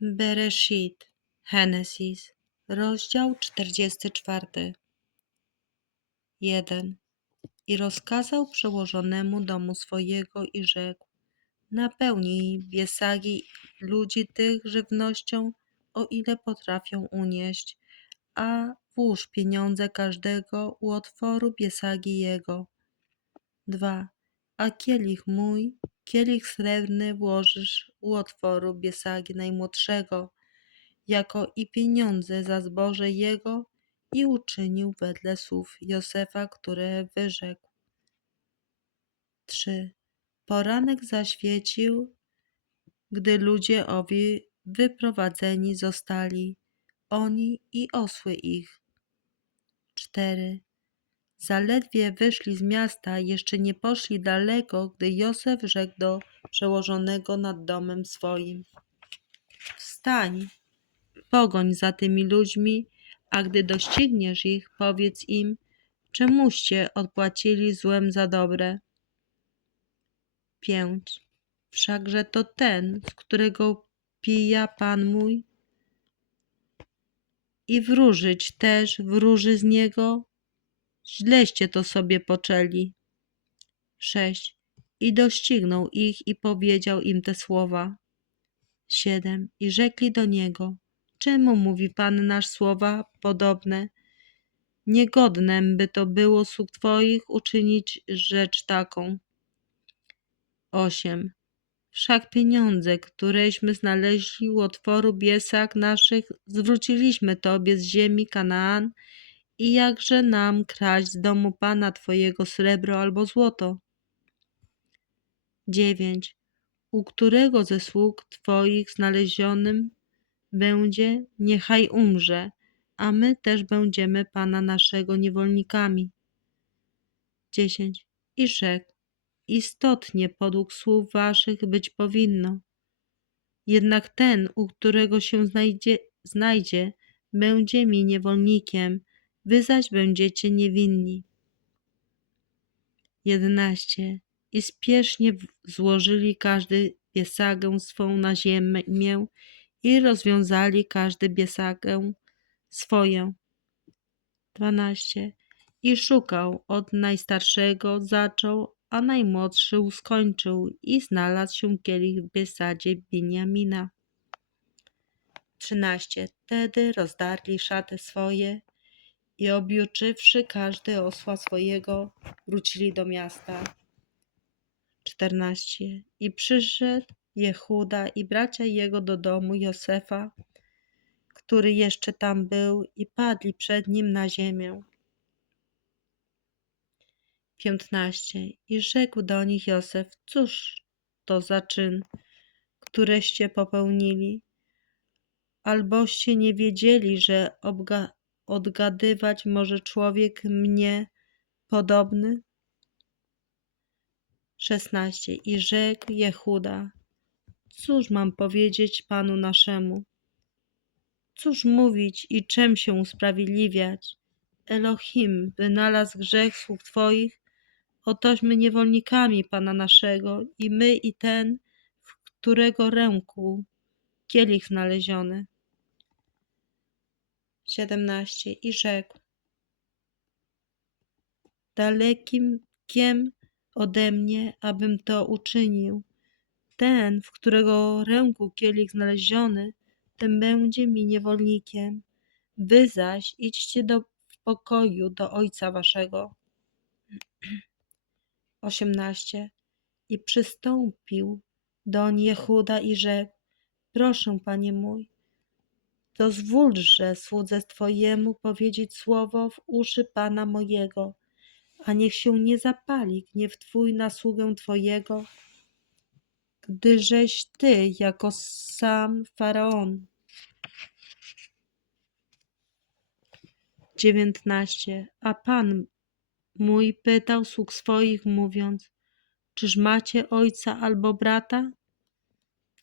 Bereshit, Genesis, rozdział 44. 1. I rozkazał przełożonemu domu swojego i rzekł: Napełnij biesagi ludzi tych żywnością, o ile potrafią unieść, a włóż pieniądze każdego u otworu biesagi jego. 2. A kielich mój, kielich srebrny włożysz u otworu biesagi najmłodszego, jako i pieniądze za zboże jego, i uczynił wedle słów Józefa, które wyrzekł. 3. Poranek zaświecił, gdy ludzie owi wyprowadzeni zostali, oni i osły ich. 4. Zaledwie wyszli z miasta, jeszcze nie poszli daleko, gdy Józef rzekł do przełożonego nad domem swoim: Wstań, pogoń za tymi ludźmi, a gdy dościgniesz ich, powiedz im, czemuście odpłacili złem za dobre. 5. Wszakże to ten, z którego pija Pan mój, i wróżyć też wróży z niego, źleście to sobie poczęli. 6. I doścignął ich i powiedział im te słowa. 7. I rzekli do niego, czemu mówi Pan nasz słowa podobne? Niegodnem by to było sług Twoich uczynić rzecz taką. 8. Wszak pieniądze, któreśmy znaleźli u otworu biesak naszych, zwróciliśmy Tobie z ziemi Kanaan i jakże nam kraść z domu Pana Twojego srebro albo złoto? 9. U którego ze sług Twoich znalezionym będzie, niechaj umrze, a my też będziemy Pana naszego niewolnikami. 10. I rzekł, istotnie podług słów Waszych być powinno. Jednak ten, u którego się znajdzie, znajdzie będzie mi niewolnikiem, wy zaś będziecie niewinni. 11. I spiesznie złożyli każdy biesagę swą na ziemię i rozwiązali każdy biesagę swoją. 12. I szukał od najstarszego, zaczął, a najmłodszy skończył i znalazł się kielich w biesadzie Biniamina. 13. Wtedy rozdarli szaty swoje i objuczywszy każdy osła swojego, wrócili do miasta. 14. I przyszedł Jehuda i bracia jego do domu Józefa, który jeszcze tam był, i padli przed nim na ziemię. 15. I rzekł do nich Józef, cóż to za czyn, któreście popełnili? Alboście nie wiedzieli, że obga- odgadywać może człowiek mnie podobny? 16. I rzekł Jehuda, cóż mam powiedzieć Panu naszemu? Cóż mówić i czym się usprawiedliwiać? Elohim wynalazł grzech sług Twoich, otośmy niewolnikami Pana naszego i my i ten, w którego ręku kielich znaleziony. 17. I rzekł, dalekim kiem ode mnie, abym to uczynił. Ten, w którego ręku kielich znaleziony, ten będzie mi niewolnikiem. Wy zaś idźcie do pokoju do ojca waszego. 18. I przystąpił doń Jehuda i rzekł, proszę, panie mój, dozwólże słudze twojemu powiedzieć słowo w uszy pana mojego, a niech się nie zapali gniew twój na sługę twojego, gdyżeś ty jako sam faraon. 19. A pan mój pytał sług swoich, mówiąc: Czyż macie ojca albo brata?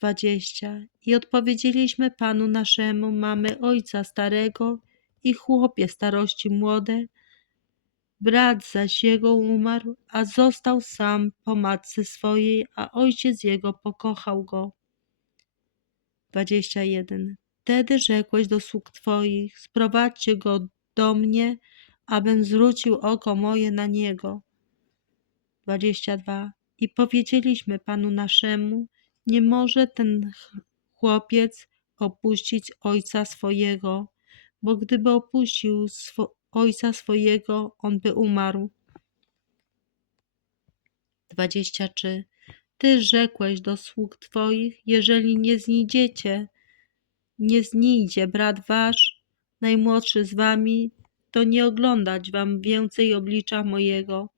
20. I odpowiedzieliśmy panu naszemu: Mamy ojca starego i chłopie starości młode. Brat zaś jego umarł, a został sam po matce swojej, a ojciec jego pokochał go. 21. Wtedy rzekłeś do sług Twoich, sprowadźcie go do mnie, abym zwrócił oko moje na niego. 22. I powiedzieliśmy Panu naszemu, nie może ten ch- chłopiec opuścić ojca swojego, bo gdyby opuścił ojca swojego, on by umarł. 23. Ty rzekłeś do sług Twoich, jeżeli nie znijdziecie, nie znijdzie brat wasz, najmłodszy z wami, to nie oglądać wam więcej oblicza mojego.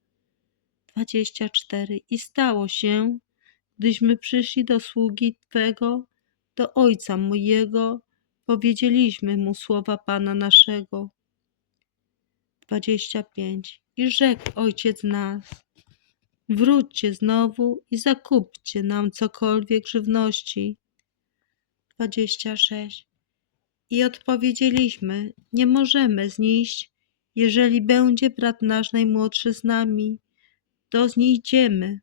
24. I stało się, gdyśmy przyszli do sługi Twego, do ojca mojego, powiedzieliśmy mu słowa Pana naszego. 25. I rzekł ojciec nas, wróćcie znowu i zakupcie nam cokolwiek żywności. 26. I odpowiedzieliśmy, nie możemy znieść, jeżeli będzie brat nasz najmłodszy z nami, to zniedziemy,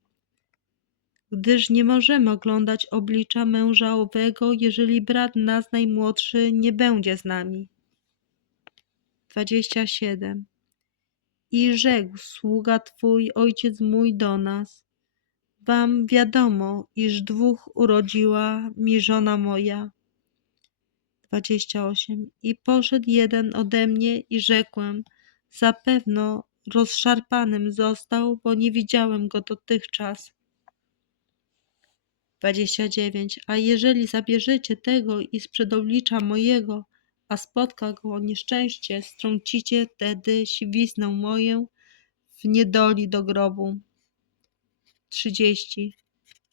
gdyż nie możemy oglądać oblicza męża owego, jeżeli brat nas najmłodszy nie będzie z nami. 27. I rzekł sługa Twój, ojciec mój do nas, Wam wiadomo, iż dwóch urodziła mi żona moja. 28. I poszedł jeden ode mnie i rzekłem, zapewno rozszarpanym został, bo nie widziałem go dotychczas. 29. A jeżeli zabierzecie tego i sprzed oblicza mojego, a spotka go nieszczęście, strącicie wtedy siwiznę moją w niedoli do grobu. 30.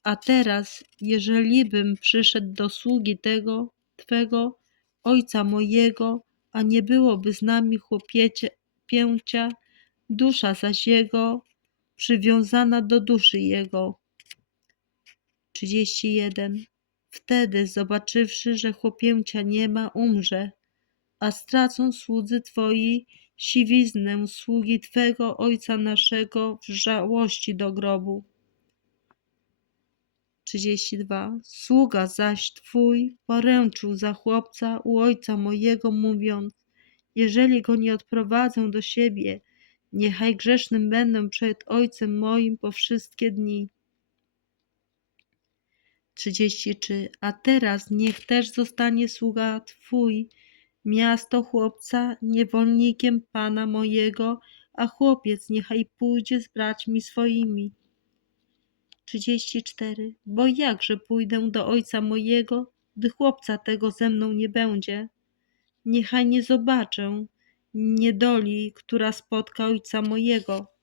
A teraz, jeżeli bym przyszedł do sługi tego, Twego, ojca mojego, a nie byłoby z nami chłopiecie, pięcia, dusza zaś jego przywiązana do duszy jego. 31. Wtedy, zobaczywszy, że chłopięcia nie ma, umrze, a stracą słudzy Twoi siwiznę sługi Twego Ojca naszego w żałości do grobu. 32. Sługa zaś Twój poręczył za chłopca u ojca mojego, mówiąc, jeżeli go nie odprowadzę do siebie, niechaj grzesznym będę przed ojcem moim po wszystkie dni. 33. A teraz niech też zostanie sługa Twój, miasto chłopca, niewolnikiem pana mojego, a chłopiec niechaj pójdzie z braćmi swoimi. 34. Bo jakże pójdę do ojca mojego, gdy chłopca tego ze mną nie będzie? Niechaj nie zobaczę niedoli, która spotka ojca mojego.